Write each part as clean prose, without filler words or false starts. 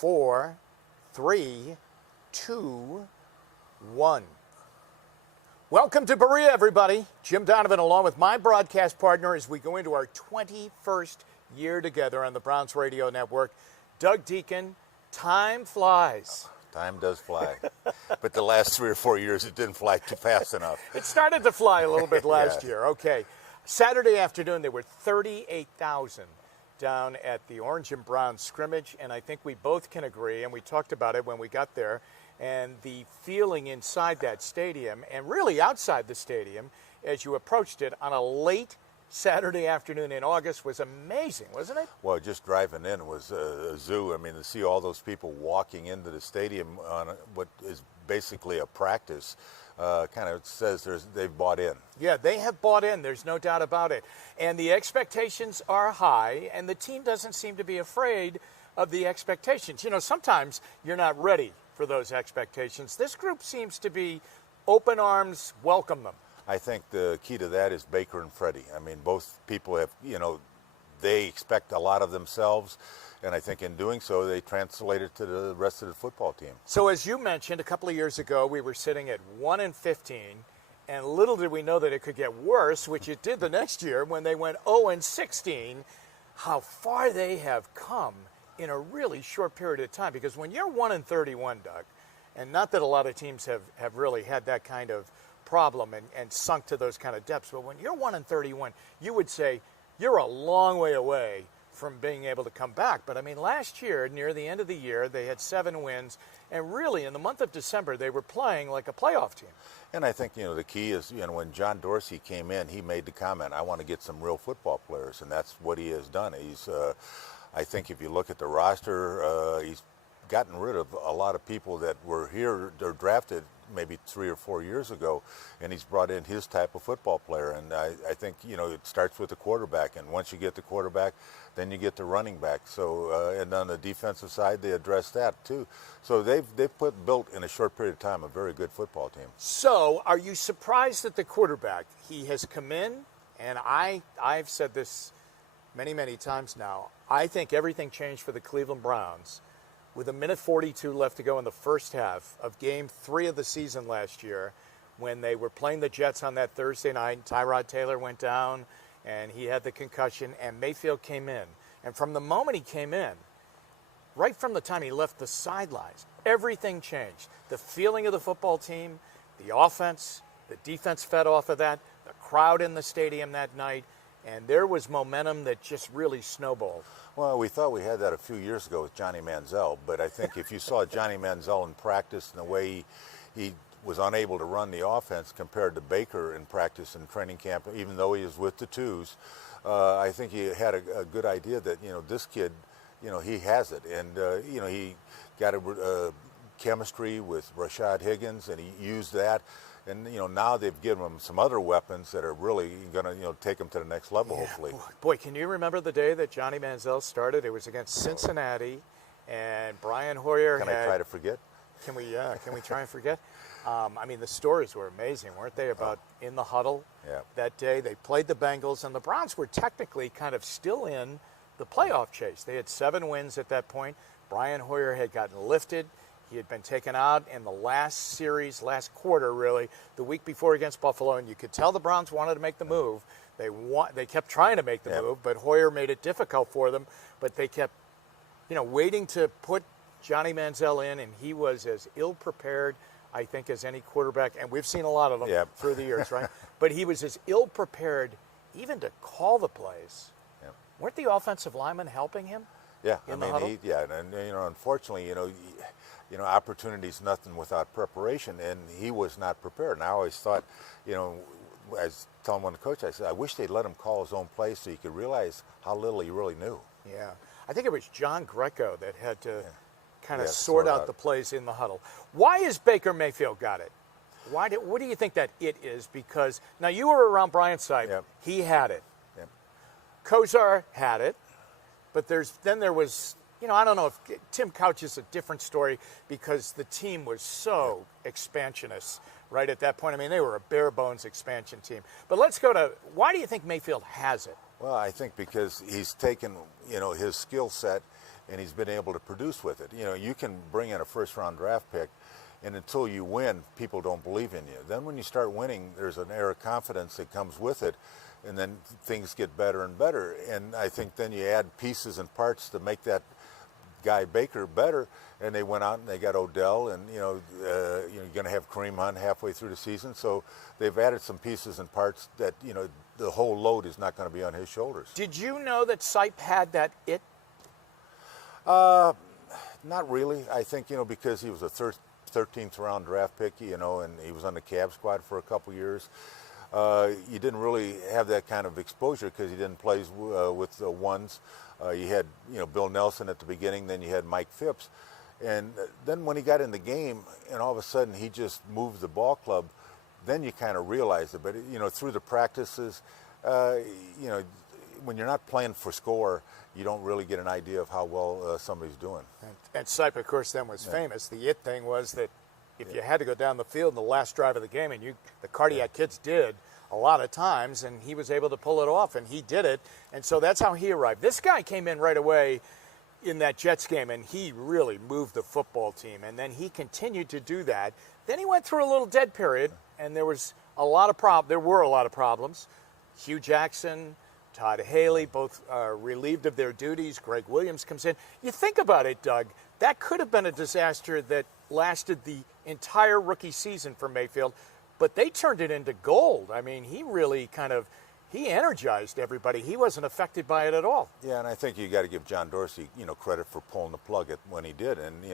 4, 3, 2, 1. Welcome to Berea, everybody. Jim Donovan along with my broadcast partner as we go into our 21st year together on the Browns Radio Network. Doug Dieken, time flies. Time does fly. But the last 3 or 4 years, it didn't fly too fast enough. It started to fly a little bit last year. Okay. Saturday afternoon, there were 38,000 down at the Orange and Brown scrimmage, and I think we both can agree, and we talked about it when we got there, and the feeling inside that stadium and really outside the stadium as you approached it on a late Saturday afternoon in August was amazing, wasn't it? Well, just driving in was a zoo. I mean, to see all those people walking into the stadium on what is basically a practice kind of says they've bought in. Yeah, they have bought in. There's no doubt about it. And the expectations are high, and the team doesn't seem to be afraid of the expectations. You know, sometimes you're not ready for those expectations. This group seems to be open arms, welcome them. I think the key to that is Baker and Freddie. I mean, both people have, they expect a lot of themselves, and I think in doing so, they translate it to the rest of the football team. So as you mentioned, a couple of years ago, we were sitting at 1-15, and little did we know that it could get worse, which it did the next year when they went 0-16. How far they have come in a really short period of time, because when you're 1-31, Doug, and not that a lot of teams have really had that kind of problem and sunk to those kind of depths, but when you're 1-31, you would say you're a long way away from being able to come back. But I mean, last year, near the end of the year, they had 7 wins, and really in the month of December, they were playing like a playoff team. And I think, the key is, when John Dorsey came in, he made the comment, I want to get some real football players, and that's what he has done. He's, I think if you look at the roster, he's gotten rid of a lot of people that were here, they're drafted maybe 3 or 4 years ago, and he's brought in his type of football player. And I think, it starts with the quarterback, and once you get the quarterback, then you get the running back. So, and on the defensive side, they address that too. So they've built in a short period of time a very good football team. So are you surprised at the quarterback? He has come in, and I've said this many, many times now, I think everything changed for the Cleveland Browns with 1:42 left to go in the first half of Game 3 of the season last year, when they were playing the Jets on that Thursday night. Tyrod Taylor went down, and he had the concussion, and Mayfield came in. And from the moment he came in, right from the time he left the sidelines, everything changed. The feeling of the football team, the offense, the defense fed off of that, the crowd in the stadium that night, and there was momentum that just really snowballed. Well, we thought we had that a few years ago with Johnny Manziel, but I think if you saw Johnny Manziel in practice and the way he was unable to run the offense compared to Baker in practice and training camp, even though he was with the twos, I think he had a good idea that, this kid, he has it. And, he got a chemistry with Rashad Higgins, and he used that. And, now they've given him some other weapons that are really going to, take him to the next level, hopefully. Boy, can you remember the day that Johnny Manziel started? It was against Cincinnati, and Brian Hoyer Can I try to forget? Can we try and forget? I mean, the stories were amazing, weren't they, about in the huddle that day? They played the Bengals, and the Browns were technically kind of still in the playoff chase. They had 7 wins at that point. Brian Hoyer had gotten lifted. He had been taken out in the last quarter, really, the week before against Buffalo, and you could tell the Browns wanted to make the move. They kept trying to make the move, but Hoyer made it difficult for them. But they kept, waiting to put Johnny Manziel in, and he was as ill-prepared, I think, as any quarterback, and we've seen a lot of them through the years, right? But he was as ill-prepared even to call the plays. Yep. Weren't the offensive linemen helping him? Yeah, and unfortunately, opportunity's nothing without preparation, and he was not prepared. And I always thought, I was telling one of the coach, I said, I wish they'd let him call his own plays so he could realize how little he really knew. Yeah, I think it was John Greco that had to kind of sort out the plays in the huddle. Why has Baker Mayfield got it? What do you think that it is? Because now you were around Brian's side. Yep. He had it. Yep. Kozar had it, but there was. I don't know if Tim Couch is a different story because the team was so expansionist right at that point. I mean, they were a bare bones expansion team. But let's go to, why do you think Mayfield has it? Well, I think because he's taken, his skill set and he's been able to produce with it. You can bring in a first-round draft pick, and until you win, people don't believe in you. Then when you start winning, there's an air of confidence that comes with it, and then things get better and better. And I think then you add pieces and parts to make that guy Baker better, and they went out and they got Odell, and you're going to have Kareem Hunt halfway through the season, so they've added some pieces and parts that the whole load is not going to be on his shoulders. Did you know that Sipe had that it? Not really. I think because he was a 13th round draft pick, and he was on the Cavs squad for a couple years. You didn't really have that kind of exposure because he didn't play with the ones. You had Bill Nelson at the beginning, then you had Mike Phipps, and then when he got in the game, and all of a sudden he just moved the ball club, then you kind of realized it. But through the practices, when you're not playing for score, you don't really get an idea of how well somebody's doing. And Sipe, of course, then was famous. The it thing was that if you had to go down the field in the last drive of the game, and the Cardiac Kids did a lot of times, and he was able to pull it off, and he did it. And so that's how he arrived. This guy came in right away in that Jets game, and he really moved the football team. And then he continued to do that. Then he went through a little dead period, and there was a lot of There were a lot of problems. Hugh Jackson, Todd Haley, both relieved of their duties. Greg Williams comes in. You think about it, Doug, that could have been a disaster that lasted the entire rookie season for Mayfield, but they turned it into gold. I mean, he really he energized everybody. He wasn't affected by it at all. Yeah, and I think you got to give John Dorsey, credit for pulling the plug when he did. And,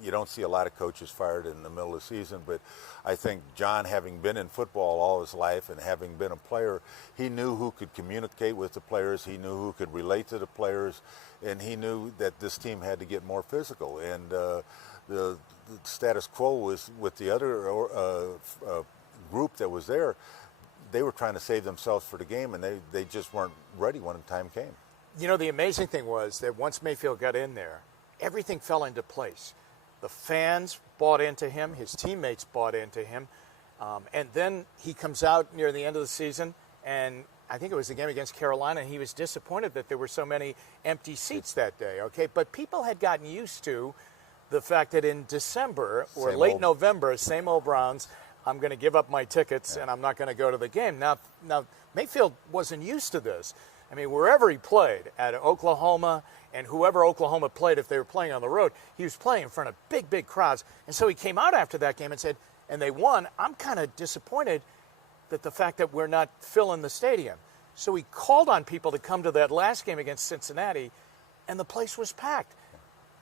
you don't see a lot of coaches fired in the middle of the season, but I think John, having been in football all his life and having been a player, he knew who could communicate with the players, he knew who could relate to the players, and he knew that this team had to get more physical. And the status quo was with the other group that was there. They were trying to save themselves for the game, and they just weren't ready when the time came. The amazing thing was that once Mayfield got in there, everything fell into place. The fans bought into him. His teammates bought into him. And then he comes out near the end of the season, and I think it was the game against Carolina, and he was disappointed that there were so many empty seats that day, okay? But people had gotten used to the fact that in December or late November, same old Browns, I'm going to give up my tickets and I'm not going to go to the game. Now, Mayfield wasn't used to this. I mean, wherever he played, at Oklahoma, and whoever Oklahoma played, if they were playing on the road, he was playing in front of big, big crowds. And so he came out after that game and said, and they won, I'm kind of disappointed that the fact that we're not filling the stadium. So he called on people to come to that last game against Cincinnati, and the place was packed.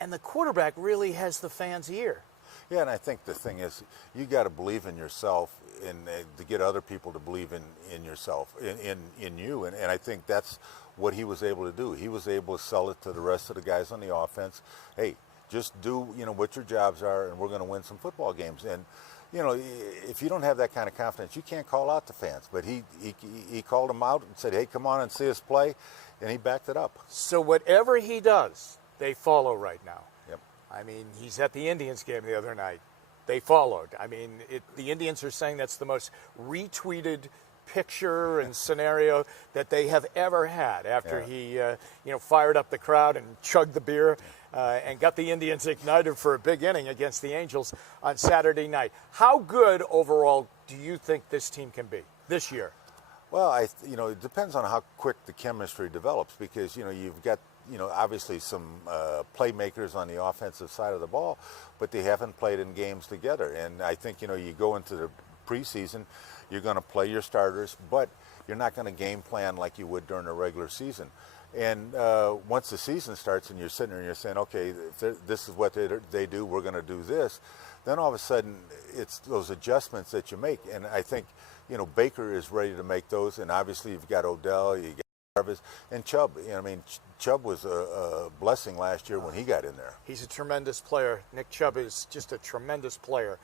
And the quarterback really has the fans' ear. Yeah, and I think the thing is, you got to believe in yourself, and to get other people to believe in yourself, in you. And I think that's what he was able to do. He was able to sell it to the rest of the guys on the offense. Hey, just do what your jobs are, and we're going to win some football games. And if you don't have that kind of confidence, you can't call out the fans. But he called them out and said, hey, come on and see us play, and he backed it up. So whatever he does, they follow right now. Yep. I mean, he's at the Indians game the other night. They followed. I mean, the Indians are saying that's the most retweeted picture and scenario that they have ever had after he fired up the crowd and chugged the beer and got the Indians ignited for a big inning against the Angels on Saturday night. How good overall do you think this team can be this year? Well, it depends on how quick the chemistry develops, because you've got obviously some playmakers on the offensive side of the ball, but they haven't played in games together. And I think you go into the preseason, you're going to play your starters, but you're not going to game plan like you would during a regular season. And once the season starts and you're sitting there and you're saying, okay, this is what they do, we're going to do this, then all of a sudden it's those adjustments that you make. And I think Baker is ready to make those, and obviously you've got Odell, you got Jarvis, and Chubb. Chubb was a blessing last year when he got in there. He's a tremendous player. Nick Chubb is just a tremendous player.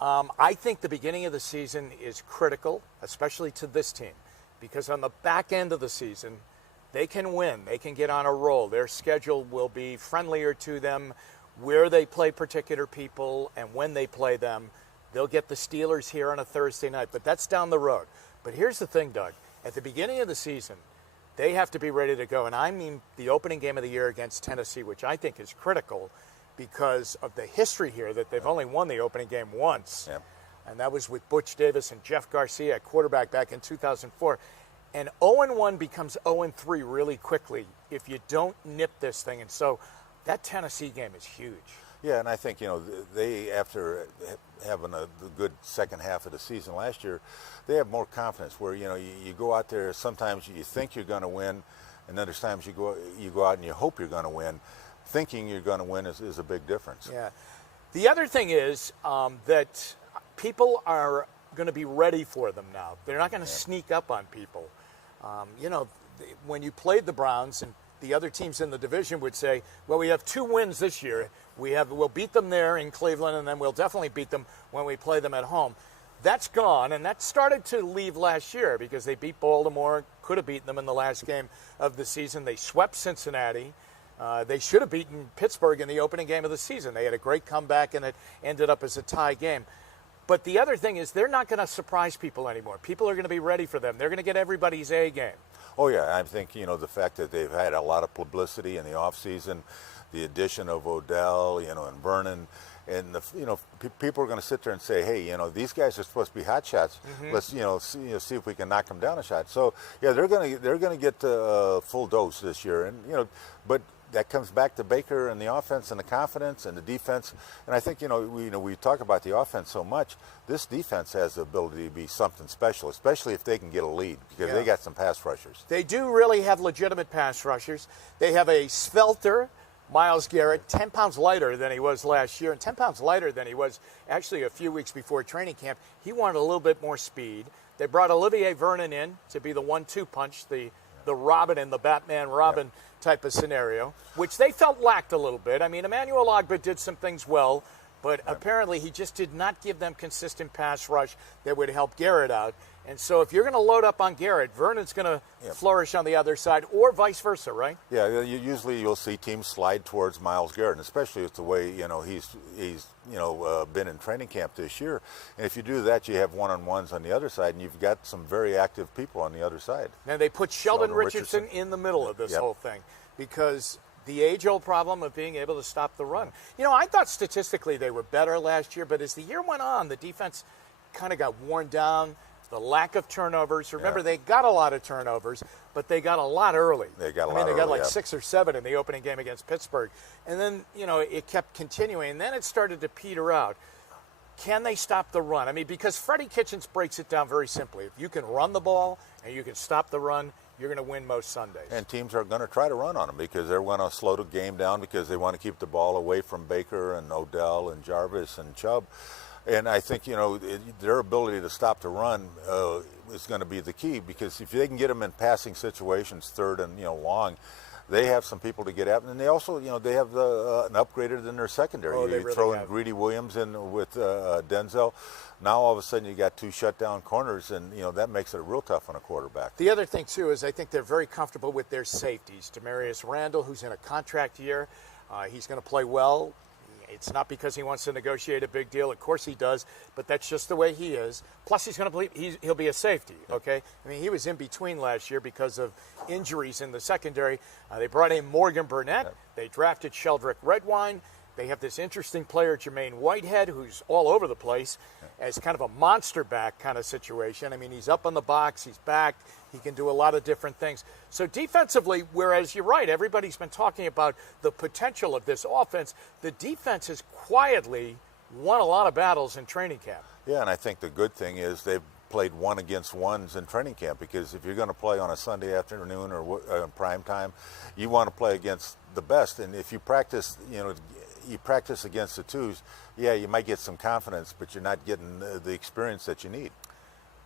I think the beginning of the season is critical, especially to this team, because on the back end of the season, they can win. They can get on a roll. Their schedule will be friendlier to them where they play particular people and when they play them. They'll get the Steelers here on a Thursday night, but that's down the road. But here's the thing, Doug. At the beginning of the season, They have to be ready to go. And I mean the opening game of the year against Tennessee, which I think is critical because of the history here that they've only won the opening game once. Yep. And that was with Butch Davis and Jeff Garcia at quarterback back in 2004. And 0-1 becomes 0-3 really quickly if you don't nip this thing. And so that Tennessee game is huge. Yeah, and I think, they, after having a good second half of the season last year, they have more confidence where, you go out there, sometimes you think you're going to win, and other times you go out and you hope you're going to win. Thinking you're going to win is a big difference. Yeah. The other thing is that people are going to be ready for them now. They're not going to sneak up on people. When you played the Browns and the other teams in the division would say, well, we have 2 wins this year. We'll beat them there in Cleveland, and then we'll definitely beat them when we play them at home. That's gone, and that started to leave last year because they beat Baltimore, could have beaten them in the last game of the season. They swept Cincinnati. They should have beaten Pittsburgh in the opening game of the season. They had a great comeback, and it ended up as a tie game. But the other thing is they're not going to surprise people anymore. People are going to be ready for them. They're going to get everybody's A game. Oh, yeah. I think, the fact that they've had a lot of publicity in the offseason, the addition of Odell, and Vernon, and, people are going to sit there and say, hey, these guys are supposed to be hot shots. Mm-hmm. Let's, see if we can knock them down a shot. So, yeah, they're going to get a full dose this year. And, but that comes back to Baker and the offense and the confidence and the defense. And I think, we talk about the offense so much. This defense has the ability to be something special, especially if they can get a lead because they got some pass rushers. They do really have legitimate pass rushers. They have a svelter Myles Garrett, 10 pounds lighter than he was last year and 10 pounds lighter than he was actually a few weeks before training camp. He wanted a little bit more speed. They brought Olivier Vernon in to be the 1-2 punch, the Robin and the Batman Robin type of scenario, which they felt lacked a little bit. I mean, Emmanuel Ogbah did some things well, but apparently he just did not give them consistent pass rush that would help Garrett out. And so if you're going to load up on Garrett, Vernon's going to flourish on the other side, or vice versa, right? Yeah, usually you'll see teams slide towards Myles Garrett, and especially with the way he's been in training camp this year. And if you do that, you have one-on-ones on the other side, and you've got some very active people on the other side. And they put Sheldon Richardson in the middle of this whole thing because the age-old problem of being able to stop the run. I thought statistically they were better last year, but as the year went on, the defense kind of got worn down. The lack of turnovers. Remember, they got a lot of turnovers, but they got a lot early. They got like 6 or 7 in the opening game against Pittsburgh. And then, it kept continuing, and then it started to peter out. Can they stop the run? I mean, because Freddie Kitchens breaks it down very simply. If you can run the ball and you can stop the run, you're going to win most Sundays. And teams are going to try to run on them because they're going to slow the game down because they want to keep the ball away from Baker and Odell and Jarvis and Chubb. And I think, their ability to stop the run is going to be the key because if they can get them in passing situations, third and, long, they have some people to get at. And they also, they have an upgraded in their secondary. Oh, they really throw in have. Greedy Williams in with Denzel. Now all of a sudden you got 2 shutdown corners, and, that makes it real tough on a quarterback. The other thing, too, is I think they're very comfortable with their safeties. Demarius Randall, who's in a contract year, he's going to play well. It's not because he wants to negotiate a big deal. Of course he does, but that's just the way he is. Plus, he'll be a safety, okay? I mean, he was in between last year because of injuries in the secondary. They brought in Morgan Burnett. They drafted Sheldrick Redwine. They have this interesting player, Jermaine Whitehead, who's all over the place as kind of a monster back kind of situation. I mean, he's up on the box. He's back. He can do a lot of different things. So defensively, whereas you're right, everybody's been talking about the potential of this offense, the defense has quietly won a lot of battles in training camp. Yeah, and I think the good thing is they've played 1-against-1s in training camp because if you're going to play on a Sunday afternoon or prime time, you want to play against the best. And if you practice, you practice against the 2s, you might get some confidence, but you're not getting the experience that you need.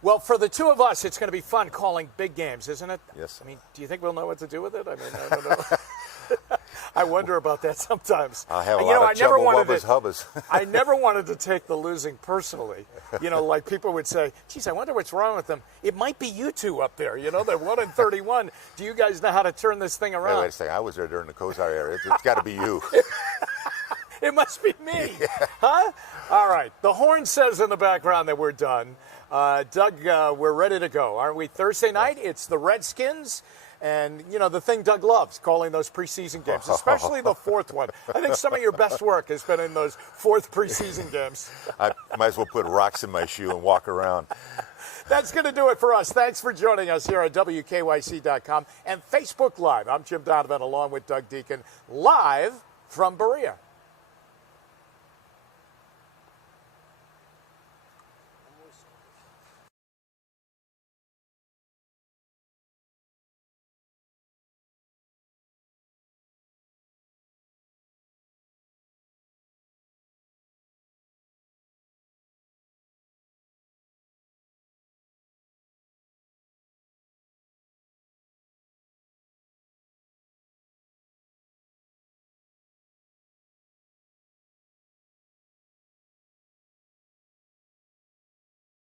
Well, for the 2 of us, it's going to be fun calling big games, isn't it? Yes. I mean, do you think we'll know what to do with it? I mean, I don't know. I wonder about that sometimes. I have a lot of chubbas. I never wanted to take the losing personally. Like people would say, geez, I wonder what's wrong with them. It might be you 2 up there. They're 1-31. Do you guys know how to turn this thing around? Wait a second. I was there during the Kozar era. It's got to be you. It must be me. Huh? All right. The horn says in the background that we're done. Doug, we're ready to go, aren't we? Thursday night, it's the Redskins And, you know, the thing Doug loves, calling those preseason games, especially the fourth one. I think some of your best work has been in those fourth preseason games. I might as well put rocks in my shoe and walk around. That's going to do it for us. Thanks for joining us here at WKYC.com and Facebook Live. I'm Jim Donovan along with Doug Dieken, live from Berea.